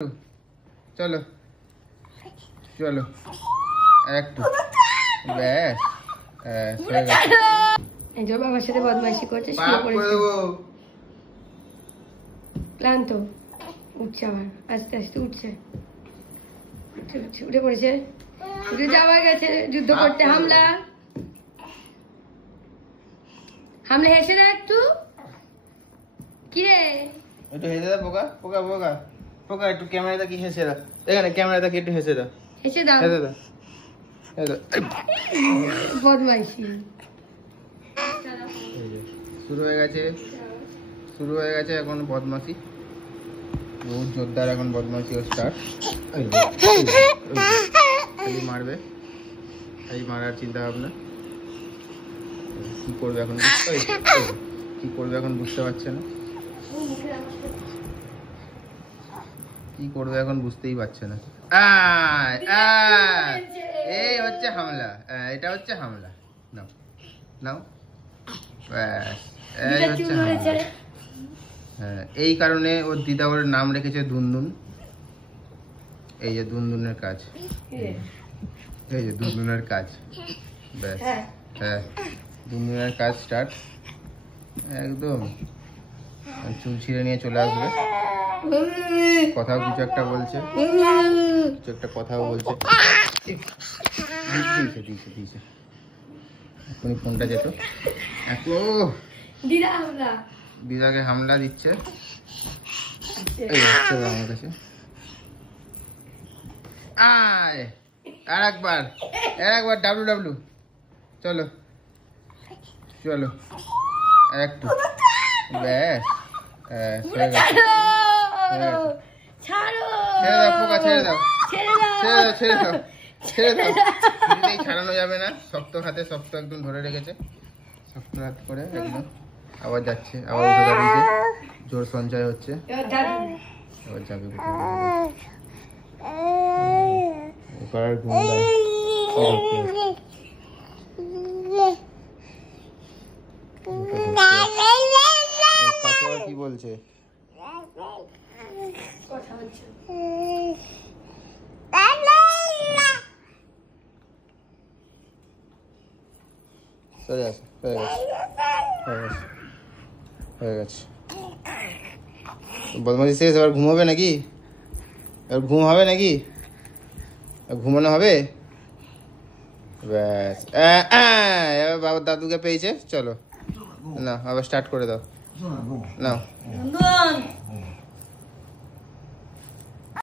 চলো চলো একটু ব্যাস হয়ে গেছে। এই যে বাবার সাথে বদমাইশি করছে, শুয়ে পাপ করে পড়েছে। দেবো। ক্লান্ত, উঠছে আবার আস্তে আস্তে উঠছে, উঠছে উঠছে, উঠে পড়েছে, উঠে যাওয়া গেছে যুদ্ধ করতে। হামলা হামলা, হেসে দাও একটু। কি রে, একটু হেসে দাও পোকা পোকা পোকা পোকা, একটু ক্যামেরাটা কি হেসে দাও, এখানে ক্যামেরাটা কি একটু হেসে দাও, হেসে দাও। হেসে দাও, হেসে দাও। বদমাইশি শুরু হয়ে গেছে, শুরু হয়ে গেছে এখন বদমাশি, বহুত জোরদার এখন বদমাশি স্টার্ট। খালি মারবে, খালি মারার চিন্তা ভাবনা। কি করবে এখন কি করবে এখন বুঝতে পারছে না, কি করবে এখন বুঝতেই পারছে না। আয় আয়, এই হচ্ছে হামলা, এটা হচ্ছে হামলা। নাও নাও, ব্যাস এই হচ্ছে হামলা। হ্যাঁ, এই কারণে ওর দিদা ওর নাম রেখেছে দুনদুন। এই যে দুনদুনের কাজ, এই যে দুনদুনের কাজ, ব্যাস। হ্যাঁ, দুনদুনের কাজ স্টার্ট একদম। চুল ছিঁড়ে নিয়ে চলে আসবে, কথাও কিছু একটা বলছে, কিছু একটা কথাও বলছে। দিয়েছে দিয়েছে দিয়েছে, এখনই ফোনটা যেত। দিদা হামলা, দিদাকে হামলা দিচ্ছে। এই হচ্ছে ওর আমার কাছে। আয় আর একবার, আর একবার ডাব্লু ডাব্লু। চলো চলো একটু ব্যাস, হয়ে গেছে। ছাড়ো, ছেড়ে দাও পোকা, ছেড়ে দাও, ছেড়ে দাও, ছেড়ে দাও, ছেড়ে দাও, ছেড়ে দাও। কিছুতেই ছাড়ানো যাবে না, শক্ত হাতে, শক্ত একদম ধরে রেখেছে, শক্ত হাত করে একদম। আবার যাচ্ছে, আবার উঠে দাঁড়িয়েছে, জোর সঞ্চয় হচ্ছে, এবার দাদু। আবার যাবে কোথায়। করার গুন্ডা কি বলছে, কথা বলছে। চলে আসে, হয়ে গেছে, হয়ে গেছে, হয়ে গেছে। বদমাশি শেষ, এবার ঘুমাবে নাকি? এবার ঘুম হবে নাকি? ঘুমানো হবে, ব্যাস। এবার বাবার দাদুকে পেয়েছে, চলো না আবার স্টার্ট করে দাও, নাও।